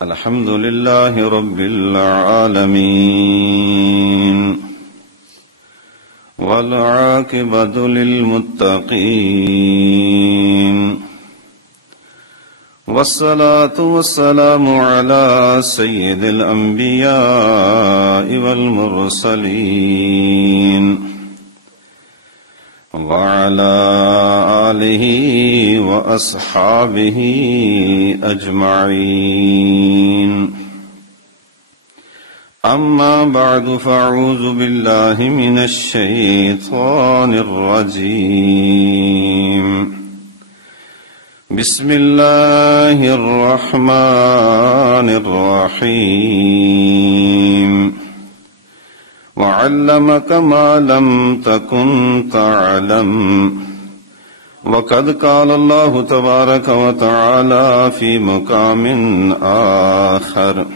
الحمد لله رب العالمين والعاقبة للمتقين والصلاة والسلام على سيد الأنبياء والمرسلين وعلى آله وأصحابه أجمعين أما بعد فأعوذ بالله من الشيطان الرجيم بسم الله الرحمن الرحيم وعلمك ما لم تكن تعلم وقد قال الله تبارك وتعالى في مقام آخر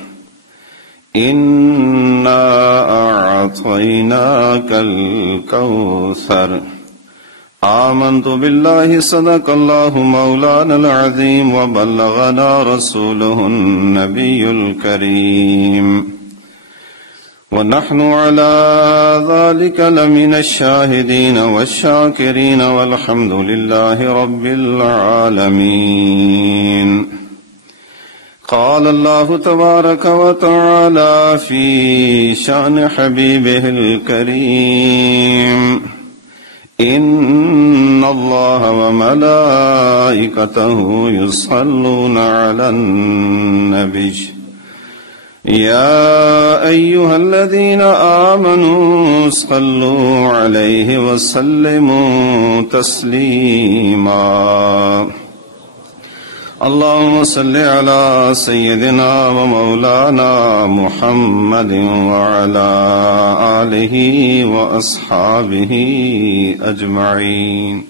إنا أعطيناك الكوثر آمنت بالله صدق الله مولانا العظيم وبلغنا رسوله النبي الكريم ونحن على ذلك لمن الشاهدين والشاكرين والحمد لله رب العالمين. قال الله تبارك وتعالى في شأن حبيبه الكريم إن الله وملائكته يصلون على النبي يا أيها الذين آمنوا صلوا عليه وسلموا تسليما. اللهم صل على سيدنا ومولانا محمد وعلى آله وأصحابه أجمعين.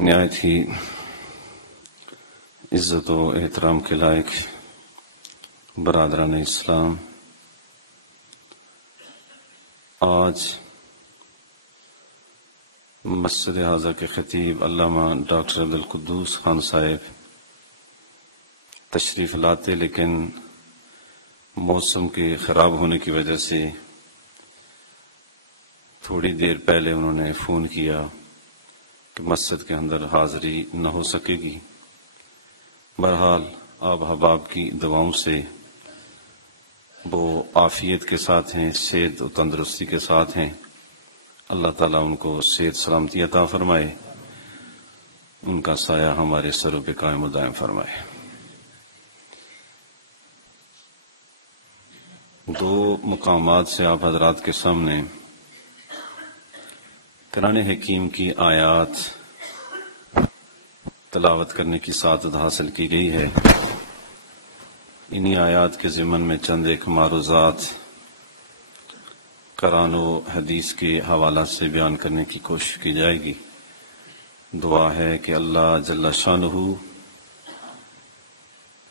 نہایت ہی عزت و احترام کے لائق برادران اسلام، آج مسجد حاضر کے خطیب علامہ ڈاکٹر عبدالقدوس خان صاحب تشریف لاتے، لیکن موسم کے خراب ہونے کی وجہ سے تھوڑی دیر پہلے انہوں نے فون کیا کہ مسجد کے اندر حاضری نہ ہو سکے گی. بہرحال آپ احباب کی دعاؤں سے وہ عافیت کے ساتھ ہیں، صحت و تندرستی کے ساتھ ہیں. اللہ تعالیٰ ان کو صحت سلامتی عطا فرمائے، ان کا سایہ ہمارے سروں پہ قائم و دائم فرمائے. دو مقامات سے آپ حضرات کے سامنے قرآن حکیم کی آیات تلاوت کرنے کی سعادت حاصل کی گئی ہے. انہی آیات کے ضمن میں چند ایک معروضات قرآن و حدیث کے حوالہ سے بیان کرنے کی کوشش کی جائے گی. دعا ہے کہ اللہ جل شانہ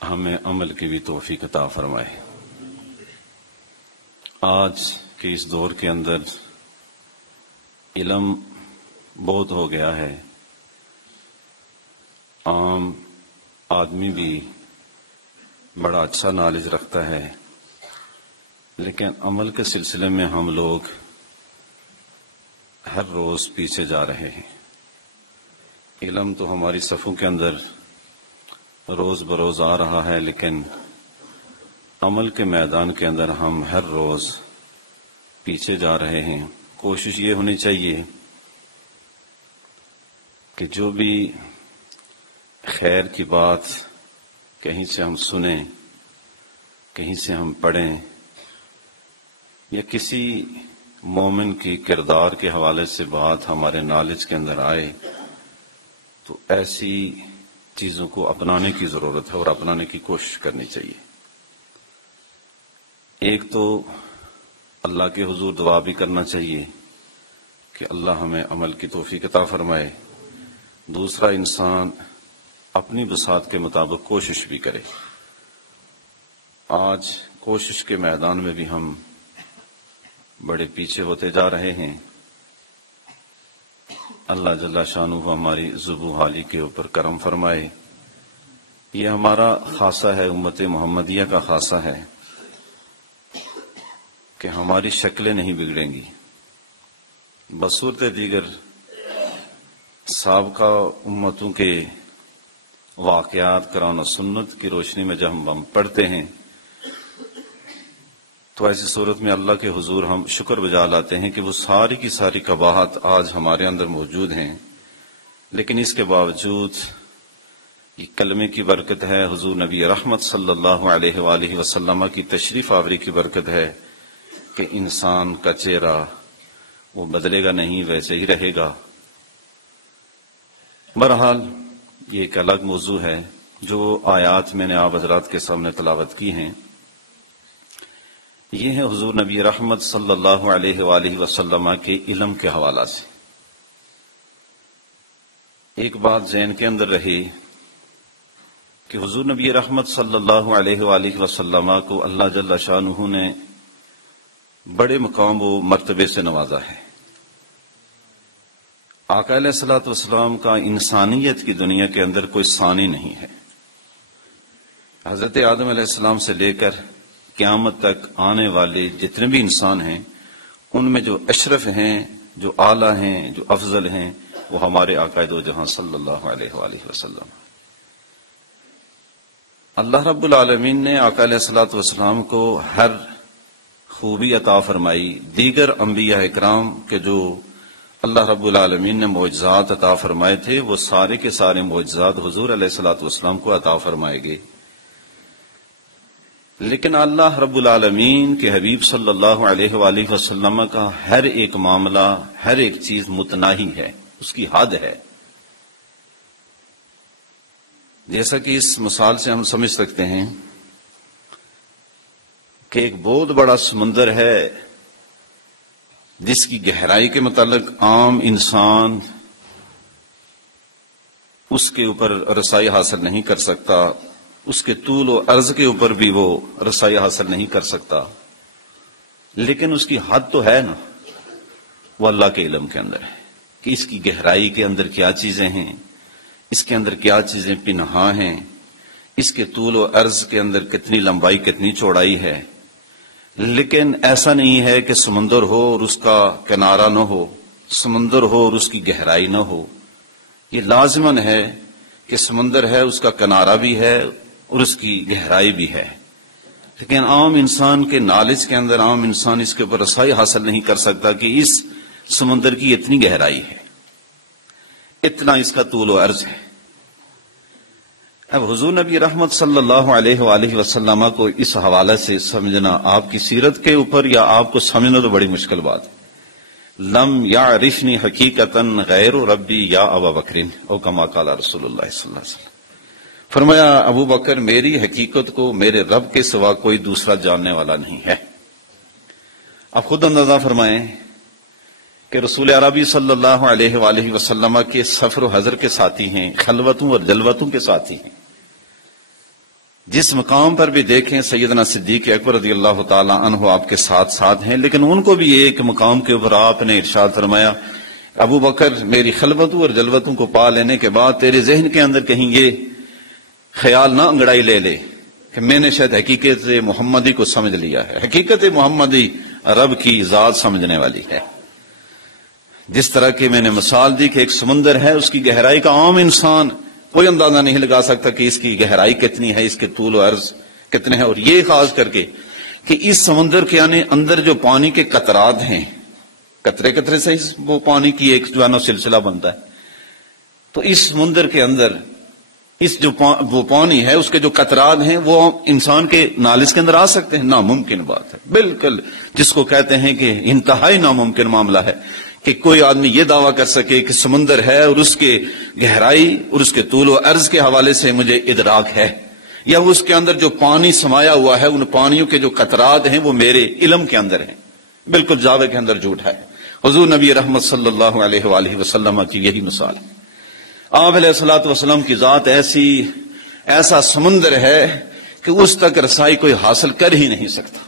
ہمیں عمل کی بھی توفیق عطا فرمائے. آج کے اس دور کے اندر علم بہت ہو گیا ہے، عام آدمی بھی بڑا اچھا نالج رکھتا ہے، لیکن عمل کے سلسلے میں ہم لوگ ہر روز پیچھے جا رہے ہیں. علم تو ہماری صفوں کے اندر روز بروز آ رہا ہے، لیکن عمل کے میدان کے اندر ہم ہر روز پیچھے جا رہے ہیں. کوشش یہ ہونی چاہیے کہ جو بھی خیر کی بات کہیں سے ہم سنیں، کہیں سے ہم پڑھیں، یا کسی مومن کی کردار کے حوالے سے بات ہمارے نالج کے اندر آئے تو ایسی چیزوں کو اپنانے کی ضرورت ہے اور اپنانے کی کوشش کرنی چاہیے. ایک تو اللہ کے حضور دعا بھی کرنا چاہیے کہ اللہ ہمیں عمل کی توفیق عطا فرمائے. دوسرا، انسان اپنی بساط کے مطابق کوشش بھی کرے. آج کوشش کے میدان میں بھی ہم بڑے پیچھے ہوتے جا رہے ہیں. اللہ جل شانہ ہماری ذوب حالی کے اوپر کرم فرمائے. یہ ہمارا خاصہ ہے، امت محمدیہ کا خاصہ ہے کہ ہماری شکلیں نہیں بگڑیں گی. بصورت دیگر سابقہ امتوں کے واقعات قرآن و سنت کی روشنی میں جب ہم پڑھتے ہیں تو ایسی صورت میں اللہ کے حضور ہم شکر بجا لاتے ہیں کہ وہ ساری کی ساری قباحت آج ہمارے اندر موجود ہیں، لیکن اس کے باوجود یہ کلمے کی برکت ہے، حضور نبی رحمت صلی اللہ علیہ وآلہ وسلم کی تشریف آوری کی برکت ہے کہ انسان کا چہرہ وہ بدلے گا نہیں، ویسے ہی رہے گا. بہرحال یہ ایک الگ موضوع ہے. جو آیات میں نے آپ حضرات کے سامنے تلاوت کی ہیں یہ ہے حضور نبی رحمت صلی اللہ علیہ وآلہ وسلم کے علم کے حوالہ سے. ایک بات ذہن کے اندر رہی کہ حضور نبی رحمت صلی اللہ علیہ وآلہ وسلم کو اللہ جل شانہ نے بڑے مقام و مرتبے سے نوازا ہے. آقا علیہ الصلوۃ والسلام کا انسانیت کی دنیا کے اندر کوئی ثانی نہیں ہے. حضرت آدم علیہ السلام سے لے کر قیامت تک آنے والے جتنے بھی انسان ہیں ان میں جو اشرف ہیں، جو اعلیٰ ہیں، جو افضل ہیں، وہ ہمارے آقا دو جہاں صلی اللہ علیہ وآلہ وسلم. اللہ رب العالمین نے آقا علیہ الصلوۃ والسلام کو ہر خوبی عطا فرمائی. دیگر انبیاء اکرام کے جو اللہ رب العالمین نے معجزات عطا فرمائے تھے وہ سارے کے سارے معجزات حضور علیہ الصلوۃ والسلام کو عطا فرمائے گئے، لیکن اللہ رب العالمین کے حبیب صلی اللہ علیہ وآلہ وسلم کا ہر ایک معاملہ، ہر ایک چیز متناہی ہے، اس کی حد ہے. جیسا کہ اس مثال سے ہم سمجھ سکتے ہیں کہ ایک بہت بڑا سمندر ہے جس کی گہرائی کے متعلق عام انسان اس کے اوپر رسائی حاصل نہیں کر سکتا، اس کے طول و عرض کے اوپر بھی وہ رسائی حاصل نہیں کر سکتا، لیکن اس کی حد تو ہے نا، وہ اللہ کے علم کے اندر ہے کہ اس کی گہرائی کے اندر کیا چیزیں ہیں، اس کے اندر کیا چیزیں پنہاں ہیں، اس کے طول و عرض کے اندر کتنی لمبائی کتنی چوڑائی ہے. لیکن ایسا نہیں ہے کہ سمندر ہو اور اس کا کنارہ نہ ہو، سمندر ہو اور اس کی گہرائی نہ ہو. یہ لازماً ہے کہ سمندر ہے، اس کا کنارہ بھی ہے اور اس کی گہرائی بھی ہے، لیکن عام انسان کے نالج کے اندر عام انسان اس کے اوپر رسائی حاصل نہیں کر سکتا کہ اس سمندر کی اتنی گہرائی ہے، اتنا اس کا طول و عرض ہے. اب حضور نبی رحمت صلی اللہ علیہ وآلہ وسلم کو اس حوالے سے سمجھنا آپ کی سیرت کے اوپر یا آپ کو سمجھنا تو بڑی مشکل بات ہے. لم یعرفنی حقیقتاً غیر ربی یا ابا بکر او کما قال رسول اللہ صلی اللہ علیہ وسلم. فرمایا ابو بکر میری حقیقت کو میرے رب کے سوا کوئی دوسرا جاننے والا نہیں ہے. آپ خود اندازہ فرمائیں کہ رسول عربی صلی اللہ علیہ وآلہ وسلم کے سفر و حضر کے ساتھی ہیں، خلوتوں اور جلوتوں کے ساتھی ہیں. جس مقام پر بھی دیکھیں سیدنا صدیق اکبر رضی اللہ تعالی عنہ آپ کے ساتھ ساتھ ہیں، لیکن ان کو بھی ایک مقام کے اوپر آپ نے ارشاد فرمایا ابو بکر میری خلوتوں اور جلوتوں کو پا لینے کے بعد تیرے ذہن کے اندر کہیں یہ خیال نہ انگڑائی لے لے کہ میں نے شاید حقیقت محمدی کو سمجھ لیا ہے. حقیقت محمدی رب کی ذات سمجھنے والی ہے. جس طرح کی میں نے مثال دی کہ ایک سمندر ہے، اس کی گہرائی کا عام انسان کوئی اندازہ نہیں لگا سکتا کہ اس کی گہرائی کتنی ہے، اس کے طول و عرض کتنے ہیں. اور یہ خاص کر کے کہ اس سمندر کے یعنی اندر جو پانی کے قطرات ہیں، قطرے قطرے سے وہ پانی کی ایک جو ہے نا سلسلہ بنتا ہے، تو اس سمندر کے اندر اس جو وہ پانی ہے اس کے جو قطرات ہیں وہ انسان کے نالج کے اندر آ سکتے ہیں؟ ناممکن بات ہے، بالکل جس کو کہتے ہیں کہ انتہائی ناممکن معاملہ ہے کہ کوئی آدمی یہ دعویٰ کر سکے کہ سمندر ہے اور اس کے گہرائی اور اس کے طول و عرض کے حوالے سے مجھے ادراک ہے، یا اس کے اندر جو پانی سمایا ہوا ہے ان پانیوں کے جو قطرات ہیں وہ میرے علم کے اندر ہیں. بالکل جاوے کے اندر جھوٹ ہے. حضور نبی رحمت صلی اللہ علیہ وآلہ وسلم کی یہی مثال ہے. آپ علیہ الصلوۃ والسلام کی ذات ایسا سمندر ہے کہ اس تک رسائی کوئی حاصل کر ہی نہیں سکتا.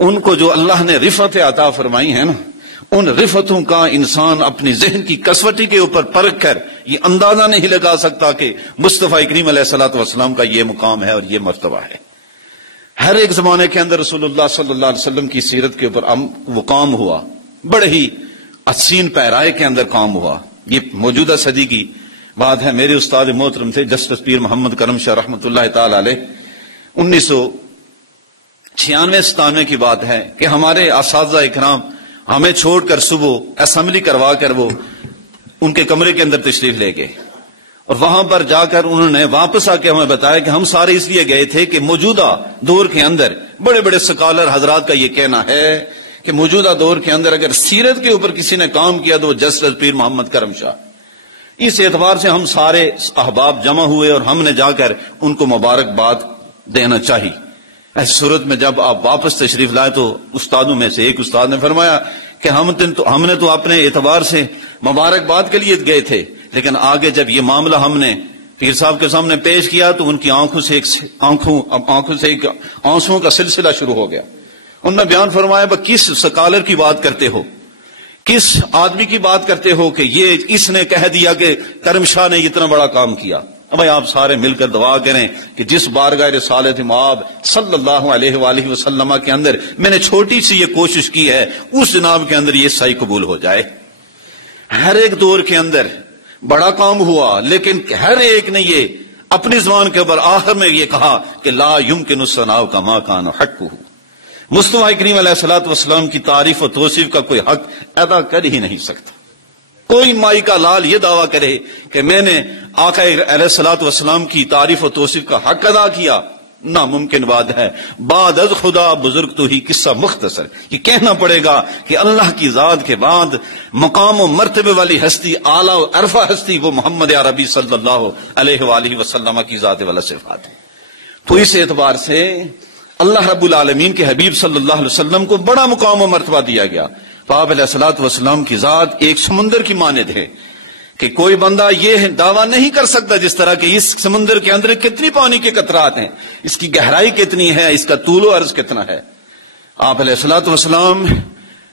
ان کو جو اللہ نے رفعت عطا فرمائی ہے نا، ان رفتوں کا انسان اپنی ذہن کی کسوٹی کے اوپر پرکھ کر یہ اندازہ نہیں لگا سکتا کہ مصطفیٰ کریم علیہ الصلوۃ والسلام کا یہ مقام ہے اور یہ مرتبہ ہے. ہر ایک زمانے کے اندر رسول اللہ صلی اللہ علیہ وسلم کی سیرت کے اوپر وہ کام ہوا، بڑے ہی حسین پیرائے کے اندر کام ہوا. یہ موجودہ صدی کی بات ہے. میرے استاد محترم تھے جسٹس پیر محمد کرم شاہ رحمۃ اللہ تعالی علیہ. 1996-97 کی بات ہے کہ ہمارے اساتذہ اکرام ہمیں چھوڑ کر صبح اسمبلی کروا کر وہ ان کے کمرے کے اندر تشریف لے گئے، اور وہاں پر جا کر انہوں نے واپس آ کے ہمیں بتایا کہ ہم سارے اس لیے گئے تھے کہ موجودہ دور کے اندر بڑے بڑے سکالر حضرات کا یہ کہنا ہے کہ موجودہ دور کے اندر اگر سیرت کے اوپر کسی نے کام کیا تو وہ جسٹس پیر محمد کرم شاہ. اس اعتبار سے ہم سارے احباب جمع ہوئے اور ہم نے جا کر ان کو مبارکباد دینا چاہی. ایسی صورت میں جب آپ واپس تشریف لائے تو استادوں میں سے ایک استاد نے فرمایا کہ ہم نے تو اپنے اعتبار سے مبارکباد کے لیے گئے تھے، لیکن آگے جب یہ معاملہ ہم نے پیر صاحب کے سامنے پیش کیا تو ان کی آنکھوں سے ایک آنسوؤں کا سلسلہ شروع ہو گیا. انہوں نے بیان فرمایا کس سکالر کی بات کرتے ہو، کس آدمی کی بات کرتے ہو کہ یہ اس نے کہہ دیا کہ کرم شاہ نے اتنا بڑا کام کیا. اب آپ سارے مل کر دعا کریں کہ جس بارگاہ رسالت مآب صلی اللہ علیہ وآلہ وسلم کے اندر میں نے چھوٹی سی یہ کوشش کی ہے، اس جناب کے اندر یہ صحیح قبول ہو جائے. ہر ایک دور کے اندر بڑا کام ہوا، لیکن ہر ایک نے یہ اپنی زبان کے اوپر آخر میں یہ کہا کہ لا یمکن الثناء کما کان حقہ. مصطفیٰ کریم علیہ الصلوۃ والسلام کی تعریف و توصیف کا کوئی حق ادا کر ہی نہیں سکتا. کوئی مائی کا لال یہ دعویٰ کرے کہ میں نے آقا علیہ الصلوۃ والسلام کی تعریف و توصیف کا حق ادا کیا، ناممکن بات ہے. بعد از خدا بزرگ تو ہی قصہ مختصر. یہ کہنا پڑے گا کہ اللہ کی ذات کے بعد مقام و مرتبے والی ہستی، اعلیٰ و عرفہ ہستی، وہ محمد عربی صلی اللہ علیہ وآلہ وسلم کی ذات والا صفات ہے. تو اس اعتبار سے اللہ رب العالمین کے حبیب صلی اللہ علیہ وسلم کو بڑا مقام و مرتبہ دیا گیا. آپ علیہ الصلوۃ والسلام کی ذات ایک سمندر کی مانند ہے کہ کوئی بندہ یہ دعویٰ نہیں کر سکتا جس طرح کہ اس سمندر کے اندر کتنی پانی کے قطرات ہیں، اس کی گہرائی کتنی ہے، اس کا طول و عرض کتنا ہے. آپ علیہ الصلوۃ والسلام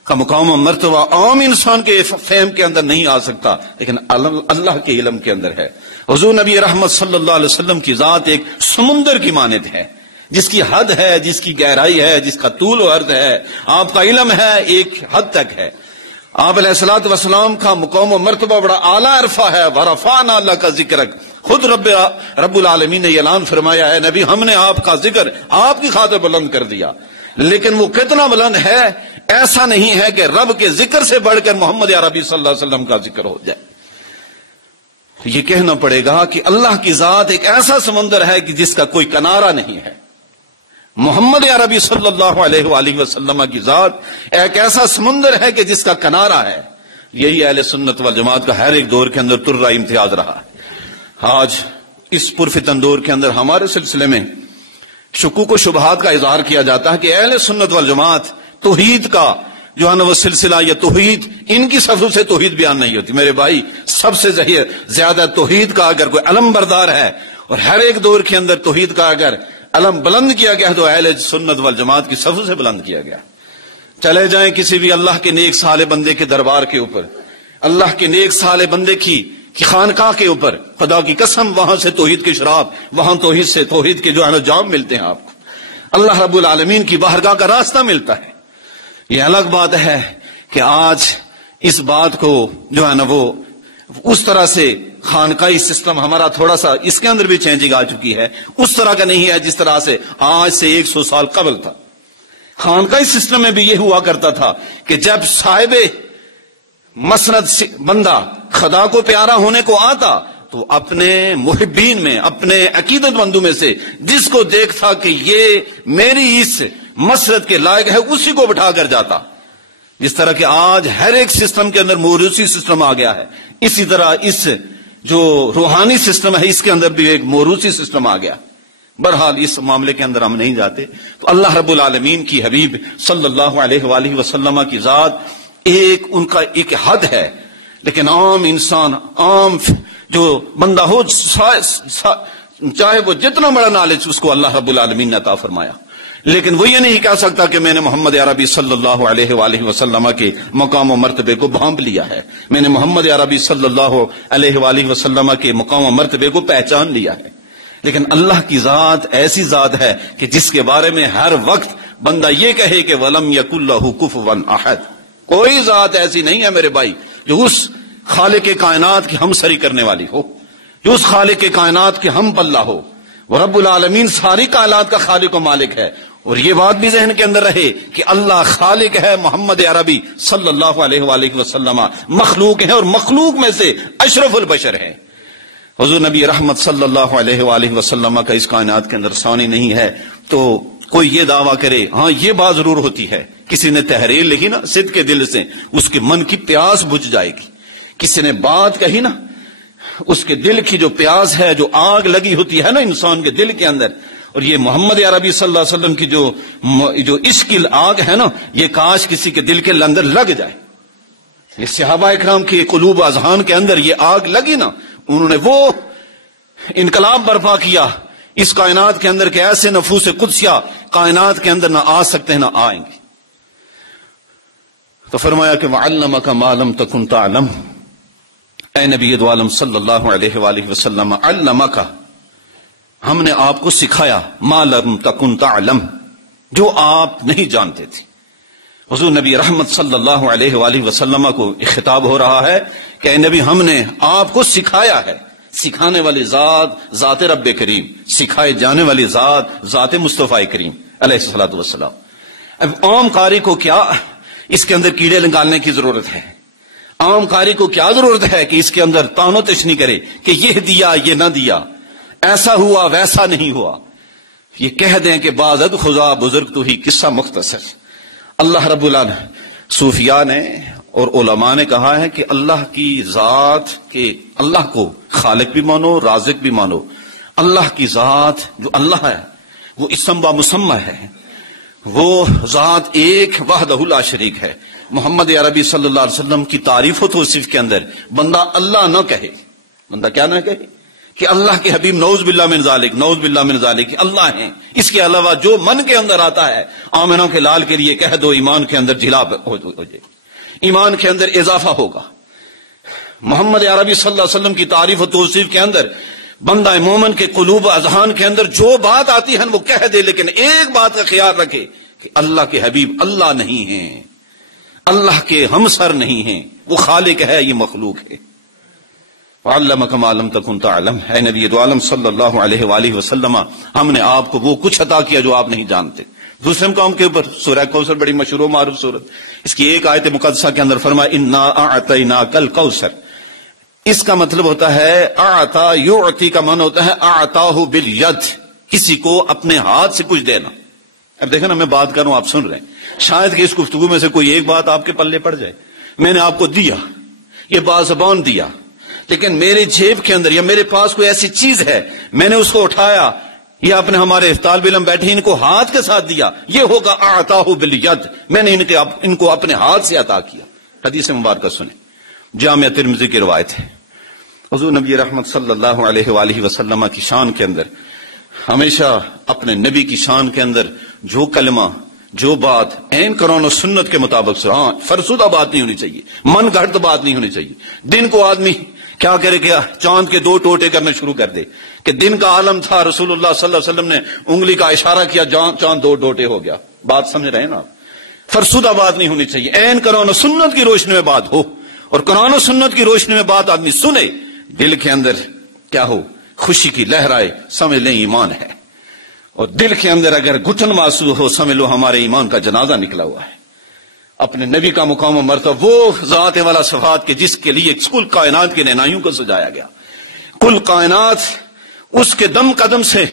کا مقام و مرتبہ عام انسان کے فہم کے اندر نہیں آ سکتا، لیکن اللہ کے علم کے اندر ہے. حضور نبی رحمت صلی اللہ علیہ وسلم کی ذات ایک سمندر کی مانند ہے، جس کی حد ہے، جس کی گہرائی ہے، جس کا طول و عرض ہے. آپ کا علم ہے ایک حد تک ہے. آپ علیہ الصلوۃ والسلام کا مقام و مرتبہ بڑا اعلیٰ عرفہ ہے. ورفعنا لک ذکرک، خود رب العالمین نے اعلان فرمایا ہے نبی ہم نے آپ کا ذکر آپ کی خاطر بلند کر دیا. لیکن وہ کتنا بلند ہے، ایسا نہیں ہے کہ رب کے ذکر سے بڑھ کر محمد عربی صلی اللہ علیہ وسلم کا ذکر ہو جائے. یہ کہنا پڑے گا کہ اللہ کی ذات ایک ایسا سمندر ہے کہ جس کا کوئی کنارہ نہیں ہے. محمد عربی صلی اللہ علیہ وآلہ وسلم کی ذات ایک ایسا سمندر ہے کہ جس کا کنارہ ہے. یہی اہل سنت والجماعت کا ہر ایک دور کے اندر ترا امتیاز رہا ہے. آج اس پرفتن دور کے اندر ہمارے سلسلے میں شکوک و شبہات کا اظہار کیا جاتا ہے کہ اہل سنت والجماعت توحید کا جو ہے نا وہ سلسلہ یا توحید ان کی صفوں سے توحید بیان نہیں ہوتی. میرے بھائی سب سے زیادہ توحید کا اگر کوئی علم بردار ہے اور ہر ایک دور کے اندر توحید کا اگر علم بلند کیا گیا تو اہل سنت والجماعت کی صفوں سے بلند کیا گیا. چلے جائیں کسی بھی اللہ کے نیک صالح بندے کے دربار کے اوپر، اللہ کے نیک صالح بندے کی خانقاہ کے اوپر، خدا کی قسم وہاں سے توحید کی شراب، وہاں توحید کے جو ہے نا جام ملتے ہیں. آپ کو اللہ رب العالمین کی بارگاہ کا راستہ ملتا ہے. یہ الگ بات ہے کہ آج اس بات کو جو ہے نا وہ اس طرح سے خانقاہی سسٹم ہمارا تھوڑا سا اس کے اندر بھی چینجنگ آ چکی ہے، اس طرح کا نہیں ہے جس طرح سے آج سے 100 سال قبل تھا. خانقاہی سسٹم میں بھی یہ ہوا کرتا تھا کہ جب صاحب مسند بندہ خدا کو پیارا ہونے کو آتا تو اپنے محبین میں، اپنے عقیدت مندوں میں سے جس کو دیکھتا کہ یہ میری اس مسرت کے لائق ہے اسی کو بٹھا کر جاتا. جس طرح کہ آج ہر ایک سسٹم کے اندر موروثی سسٹم آ گیا ہے، اسی طرح اس جو روحانی سسٹم ہے اس کے اندر بھی ایک موروثی سسٹم آ گیا. بہرحال اس معاملے کے اندر ہم نہیں جاتے. تو اللہ رب العالمین کی حبیب صلی اللہ علیہ وآلہ وسلم کی ذات ان کا ایک حد ہے، لیکن عام انسان، عام جو بندہ ہو چاہے وہ جتنا بڑا نالج اس کو اللہ رب العالمین نے عطا فرمایا. لیکن وہ یہ نہیں کہہ سکتا کہ میں نے محمد عربی صلی اللہ علیہ وآلہ وسلم کے مقام و مرتبے کو بھانپ لیا ہے، میں نے محمد عربی صلی اللہ علیہ وآلہ وسلم کے مقام و مرتبے کو پہچان لیا ہے۔ لیکن اللہ کی ذات ایسی ذات ہے کہ جس کے بارے میں ہر وقت بندہ یہ کہے کہ وَلَمْ يَكُنْ لَهُ كُفُوًا أَحَدٌ، کوئی ذات ایسی نہیں ہے میرے بھائی جو اس خالق کائنات کی ہمسری کرنے والی ہو، جو اس خالق کائنات کے ہم پلہ ہو۔ وہ رب العالمین ساری کائنات کا خالق و مالک ہے، اور یہ بات بھی ذہن کے اندر رہے کہ اللہ خالق ہے، محمد عربی صلی اللہ علیہ وآلہ وسلم مخلوق ہے، اور مخلوق میں سے اشرف البشر ہے۔ حضور نبی رحمت صلی اللہ علیہ وآلہ وسلم کا اس کائنات کے اندر ثانی نہیں ہے، تو کوئی یہ دعویٰ کرے، ہاں یہ بات ضرور ہوتی ہے، کسی نے تحریر لکھی نا صدق کے دل سے، اس کے من کی پیاس بجھ جائے گی۔ کسی نے بات کہی نا، اس کے دل کی جو پیاس ہے، جو آگ لگی ہوتی ہے نا انسان کے دل کے اندر، اور یہ محمد عربی صلی اللہ علیہ وسلم کی جو عشق کی آگ ہے نا، یہ کاش کسی کے دل کے اندر لگ جائے۔ یہ صحابہ اکرام کی قلوب و اذہان کے اندر یہ آگ لگی نا، انہوں نے وہ انقلاب برپا کیا اس کائنات کے اندر کہ ایسے نفوس قدسیہ کائنات کے اندر نہ آ سکتے ہیں نہ آئیں گے۔ تو فرمایا کہ وَعَلَّمَكَ مَا لَمْ تَكُنْ تَعْلَمُ، اے نبی دو عالم صلی اللہ علیہ وآلہ وسلم، علمک، ہم نے آپ کو سکھایا، ما لم تکن تعلم، جو آپ نہیں جانتے تھے۔ حضور نبی رحمت صلی اللہ علیہ وآلہ وسلم کو خطاب ہو رہا ہے کہ اے نبی ہم نے آپ کو سکھایا ہے۔ سکھانے والی ذات ذات رب کریم، سکھائے جانے والی ذات ذات مصطفیٰ کریم علیہ الصلوۃ والسلام۔ اب عام قاری کو کیا اس کے اندر کیڑے نکالنے کی ضرورت ہے؟ عام قاری کو کیا ضرورت ہے کہ اس کے اندر تان و تشنی کرے کہ یہ دیا یہ نہ دیا، ایسا ہوا ویسا نہیں ہوا؟ یہ کہہ دیں کہ بازد خدا بزرگ تو ہی قصہ مختصر۔ اللہ رب العالمین، صوفیاء نے اور علماء نے کہا ہے کہ اللہ کی ذات کے، اللہ کو خالق بھی مانو رازق بھی مانو۔ اللہ کی ذات جو اللہ ہے وہ اسم با مسمى ہے، وہ ذات ایک وحدہ لا شریک ہے۔ محمد عربی صلی اللہ علیہ وسلم کی تعریف و توصیف کے اندر بندہ اللہ نہ کہے، بندہ کیا نہ کہے کہ اللہ کے حبیب نعوذ باللہ من ذالک، نعوذ باللہ من ذالک اللہ ہیں۔ اس کے علاوہ جو من کے اندر آتا ہے، آمنہ کے لال کے لیے کہہ دو ایمان کے اندر جھلا ہو جائے، ایمان کے اندر اضافہ ہوگا۔ محمد عربی صلی اللہ علیہ وسلم کی تعریف و توصیف کے اندر بندہ مومن کے قلوب و اذہان کے اندر جو بات آتی ہے وہ کہہ دے، لیکن ایک بات کا خیال رکھے کہ اللہ کے حبیب اللہ نہیں ہیں، اللہ کے ہمسر نہیں ہیں، وہ خالق ہے، یہ مخلوق ہے۔ وَعَلَّمَكَ مَا لَمْ تَكُنْ تَعْلَمُ، اے نبی دو عالم صلی اللہ علیہ وآلہ وسلم، ہم نے آپ کو وہ کچھ عطا کیا جو آپ نہیں جانتے۔ دوسرے مقام کے اوپر سورہ کوثر بڑی مشہور و معروف سورت، اس کی ایک آیت مقدسہ کے اندر فرمایا اِنَّا أَعْطَيْنَاكَ الْكَوْثَرَ۔ اس کا مطلب ہوتا ہے اعطا یعطی کا معنی ہوتا ہے اعطاہ بالید، کسی کو اپنے ہاتھ سے کچھ دینا۔ اب دیکھیں نا، میں بات کر رہا ہوں آپ سن رہے ہیں، شاید کہ اس گفتگو میں سے کوئی ایک بات آپ کے پلے پڑ جائے، میں نے آپ کو دیا، یہ بازبان دیا، لیکن میرے جیب کے اندر یا میرے پاس کوئی ایسی چیز ہے، میں نے اس کو اٹھایا، یا اپنے ہمارے طالب علم بیٹھے ان کو ہاتھ کے ساتھ دیا، یہ ہوگا اعطاہ بالید، میں نے ان کو اپنے ہاتھ سے عطا کیا۔ حدیث مبارکہ سنیں، جامعہ ترمذی کی روایت ہے، حضور نبی رحمت صلی اللہ علیہ وآلہ وسلم کی شان کے اندر ہمیشہ اپنے نبی کی شان کے اندر جو کلمہ جو بات عین قرآن و سنت کے مطابق سے، ہاں فرسودہ بات نہیں ہونی چاہیے، من گھڑت بات نہیں ہونی چاہیے۔ دن کو آدمی کیا کرے گیا، چاند کے دو ٹوٹے کرنا شروع کر دے کہ دن کا عالم تھا، رسول اللہ صلی اللہ علیہ وسلم نے انگلی کا اشارہ کیا، چاند دو ٹوٹے ہو گیا۔ بات سمجھ رہے ہیں نا، فرسودہ بات نہیں ہونی چاہیے، عین قرآن و سنت کی روشنی میں بات ہو، اور قرآن و سنت کی روشنی میں بات آدمی سنے، دل کے اندر کیا ہو، خوشی کی لہر آئے، سمجھ لیں ایمان ہے، اور دل کے اندر اگر گھٹن محسوس ہو، سمجھ لو ہمارے ایمان کا جنازہ نکلا ہوا ہے۔ اپنے نبی کا مقام و مرتبہ، وہ ذات والا صفات کے جس کے لیے کل کائنات کے نینائیوں کو سجایا گیا، کل کائنات اس کے دم قدم سے